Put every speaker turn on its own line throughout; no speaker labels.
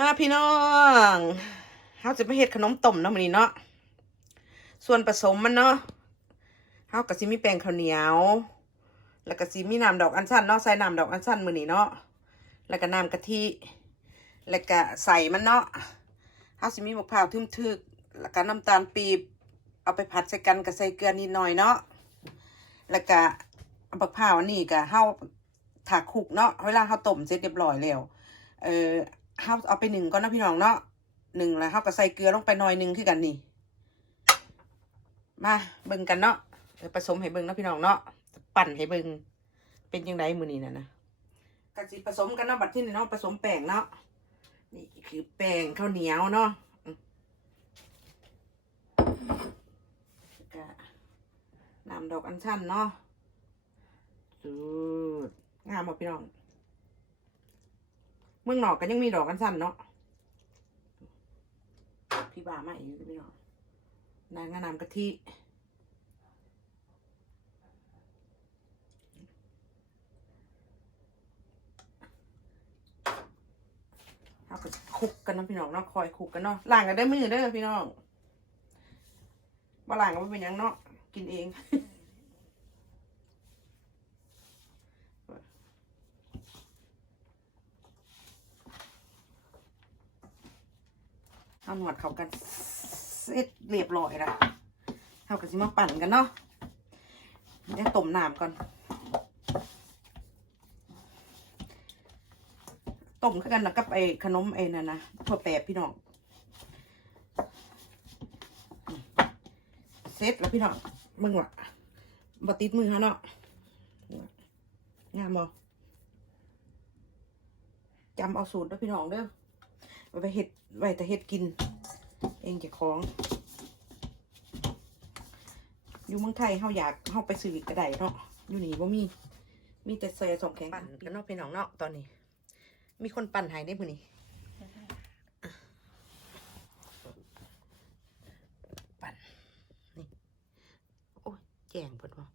มาพี่น้องเฮาจะมาเฮ็ดขนมต้มเนาะมื้อนี้เนาะ ส่วนผสมมันเนาะเฮาก็สิมีแป้งข้าวเหนียว แล้วก็สิมีน้ำดอกอัญชันเนาะ ใส่น้ำดอกอัญชันมื้อนี้เนาะ แล้วก็น้ำกะทิ แล้วก็ใส่มันเนาะเฮาสิมีมะพร้าวทึมๆแล้วก็น้ำตาลปีบเอาไปผัดใส่กันกับใส่เกลือนิดหน่อยเนาะ แล้วก็เอามะพร้าวอันนี้ก็เฮาถากคุกเนาะ เวลาเฮาต้มเสร็จเรียบร้อยแล้ว เออ เฮาเอาไปหนึ่งก่อนนะพี่น้องเนาะหนึ่งแล้วเฮาก็ใส่เกลือลงไปหน่อยหนึ่งคือกันนี่ มาเบิ่งกันเนาะผสมให้เบิ่งนาะพี่น้องเนาะปั่นให้เบิ่งเป็นยังไงมือนี้น่ะนะก็สิผสมกันเนาะบัดที่นี่เนาะผสมแป้งเนาะนี่คือแป้งข้าวเหนียวเนาะน้ำดอกอัญชันเนาะสูตรงามบ่พี่น้อง เมืองนอกก็ยังมีดอกกันสั้นเนาะพี่บ่ามาอีกพี่น้องนางงานำกะทิเอาก็คุกกันนะพี่น้องเนาะคอยคุกกันเนาะล้างกันได้มือเด้อพี่น้องบ่ล้างก็ไม่เป็นยังเนาะกินเอง เอาหนวดเขากันเสร็จเรียบร้อยแล้วเอากันสิมาปั่นกันเนาะเดี๋ยวต้มน้ำก่อนต้มคือกันนะกับไอ้ขนมไอ้นั่นนะถั่วแปบพี่น้องเสร็จแล้วพี่น้องมึงวะบติดมือฮะเนาะงามบ่จำเอาสูตรด้อพี่น้องเด้อ ไว้ไปเห็ดไว้แต่เห็ดกิน เองจะของ อยู่เมืองไทยเฮาอยากเฮาไปซื้อก็ได้เนาะอยู่นี่บ่มี มีแต่เซสองแข็งปั่นกันเนาะพี่น้องเนาะตอนนี้ มีคนปั่นหายได้มือนี้ปั่นี่โอ้ยแจ้งเพิ่นว่า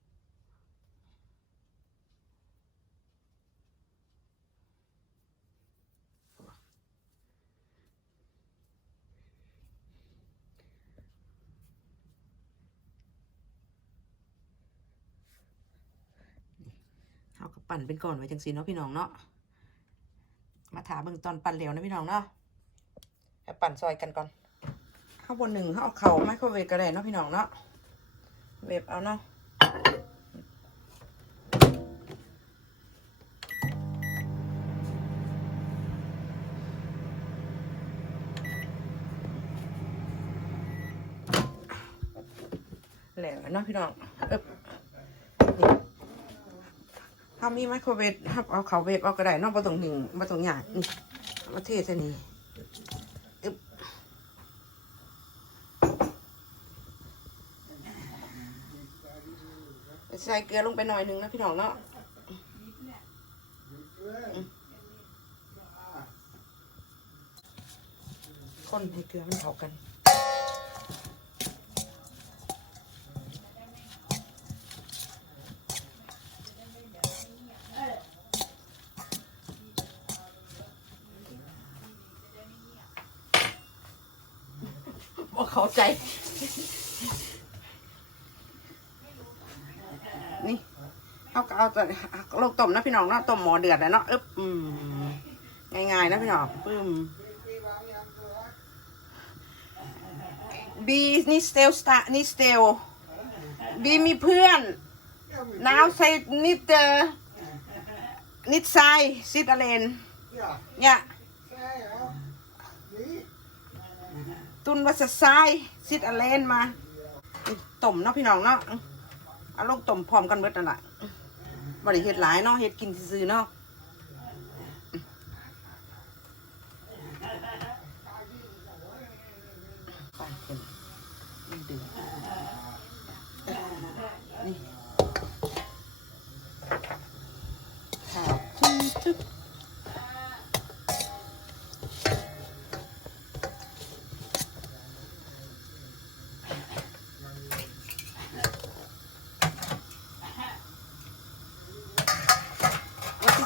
เฮาก็ ปั่นเป็นก่อนไว้จังซี่เนาะพี่น้องเนาะมาถามเบิ่งตอนปั่นแล้วนะพี่น้องเนาะให้ปั่นซอยกันก่อนข้าวบนหนึ่งเฮาเอาเข่าไมโครเวฟก็ได้เนาะพี่น้องเนาะเวฟเอาเนาะแล้วเนาะพี่น้องเอ๊บ ถ้ามีไมโครเวฟถ้าเอาเขาเวฟเอาก็ได้นอกประตรงหนึ่งประตรงหยาดนี่มาเทใส่นี่อึบใส่เกลือลงไปหน่อยหนึงนะพี่น้องเนาะคนให้เกลือมันเข้ากัน เข้าใจ นี่ เอาเอาแต่ลงต้มนะพี่น้องเนาะต้มหมอเดือดแล้วเนาะอึ๊บง่ายๆนะพี่น้องปึ้ม บีนี่สเตลสตานี่สเตลบีมีเพื่อน now say นิดเตอนิดไซซิดอเลนเนี่ย ตุนวัสไซายซิดอเลนมาต้มเนาะพี่น้องเนาะเอาลงต้มพร้อมกันเบิดนั่นแหละบริเฮ็ดหลายเนาะเฮ็ดกินซื่อเนาะไฟขึ้นมันเดือดนี่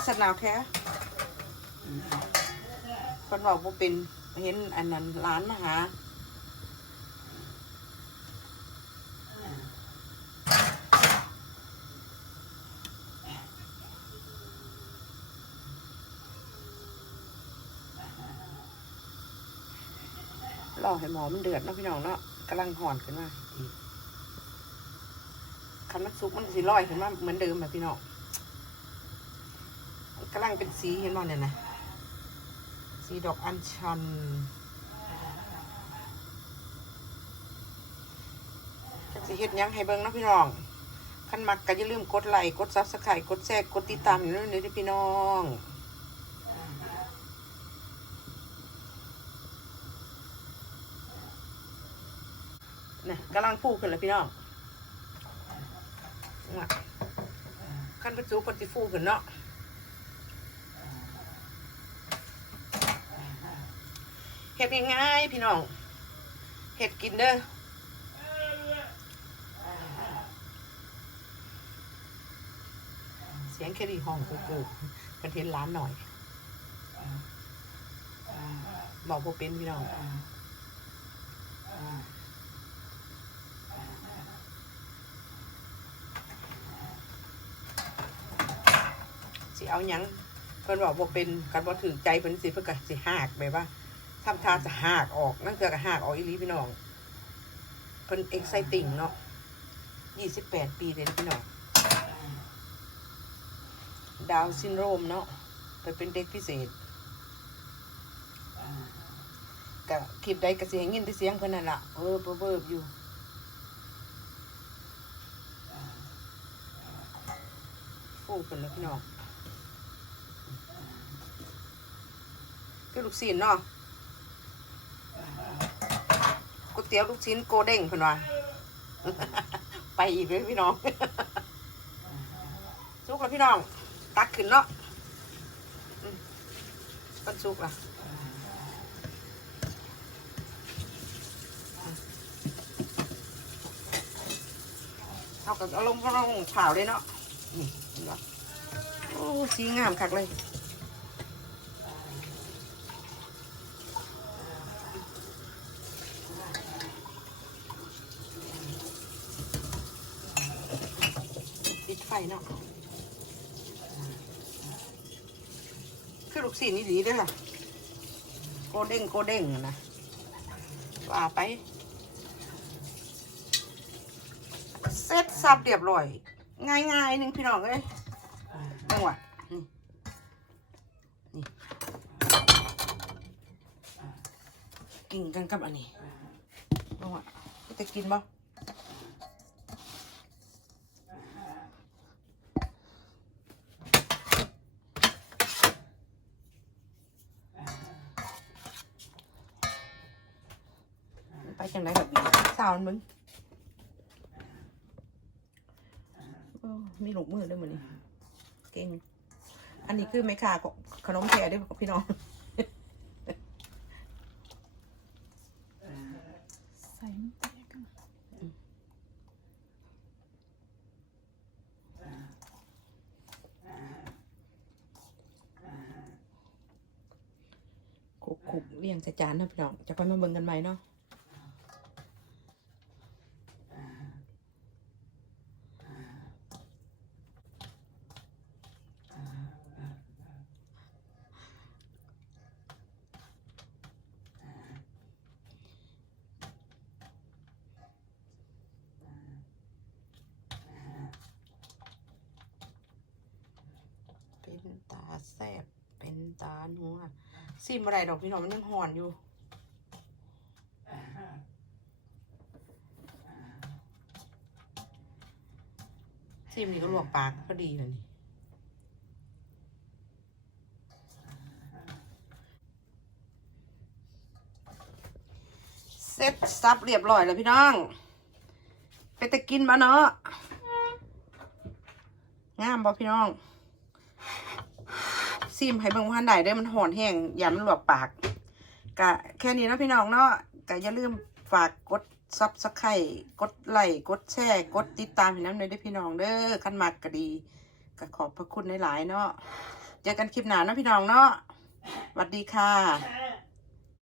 ข้าวจุ๊บจุ๊บ What is it now, Care? เพิ่นบอกว่าเป็นเห็นอันนั้นร้านมหารอให้หมอมันเดือดเนาะพี่น้องเนาะกำลังห่อนขึ้นมาคันมันสุกมันสิลอยขึ้นมาเหมือนเดิมแบบพี่น้อง กำลังเป็นสีเห็นบ่เนี่ยนะสีดอกอัญชันจะสิเฮ็ดยังให้เบิ่งนะพี่น้องคันมักก็อย่าลืมกดไลค์กดซับสไครต์กดแชร์กดติดตามอยู่ด้วยเด้อพี่น้องเนี่ยกำลังฟูขึ้นแล้วพี่น้องขั้นประจุปฏิฟูขึ้นเนาะ เห็ดง่ายๆพี่น้องเห็ดกินเด้อเสียงแค่ดีห้องกูกูกันเทนร้านหน่อยบอกพวกเป็นพี่น้องสิเอายังเพิ่นบอกว่าเป็นกันบ่ถือใจเพิ่นสิเพิ่นก็สิหากแบบว่า ทำท่าจะหากออกนั่นคือก็หากออกอีลีพี่น้องเพิ่นเอ็กไซติงเนาะยี่สิบแปดปีเลยพี่น้องดาวซินโรมเนาะเพิ่นเป็นเด็กพิเศษก็คลิปใดก็สิให้ยินแต่เสียงเพิ่นนั่นล่ะเออเบิ่บอยู่ฟูขึ้นแล้วพี่น้องคือลูกชิ้นเนาะก๋วยเตี๋ยวลูกชิ้นโกเด้งเพิ่นว่าไปอีกเลยพี่น้องสุกแล้วพี่น้อง ตักขึ้นเนาะอืมปันสุกละเอากับเอาลงเอาลงเผาเลยเนาะนี่เนปะโอ้สีงามคักเลย ปิดไฟเนาะคือลูกศิษย์นี่ดีด้วยล่ะโกเด้งโกเด้งนะว่าไปเสร็จสับเรียบร้อย ง่ายๆหนึ่งพี่น้องเลยเบิ่งว่ะนี่นี่กินกันกับอันนี้เบิ่งว่ะจะกินบ่ไป จังไหนกับสาวมึงมีลูกมือด้วยมือนี่เก่ง อันนี้คือไม่ค่าของขนมแพรด้วยพี่น้อง
ใส่น้ำตาลกัน
คุกคุกเรียงใส่จานนะพี่น้อง จะไปมาเบิ่งกันไหมเนาะเป็นตา แซบเป็นตาหนัวซิมอะไรดอกพี่น้องมันยังห่อนอยู่ซิมนี่ก็ลวกปากก็ดีเลยนี่เสร็จซับเรียบร้อยแล้วพี่น้อง ไปตะกินมาเนาะงามบ่พี่น้อง ซิมให้เบิ่งว่าอันใดเด้อมันหอนแห้งอย่ามันหลวกปากกะแค่นี้นะพี่น้องเนาะกะอย่าลืมฝากกดซับสไครต์กดไลค์กดแชร์ กดติดตามให้น้ำเลยได้พี่น้องเด้อคันมักก็ดีก็ขอบพระคุณหลายๆเนาะเจอกันคลิปหน้าเนาะพี่น้องเนาะสวัสดีค่ะ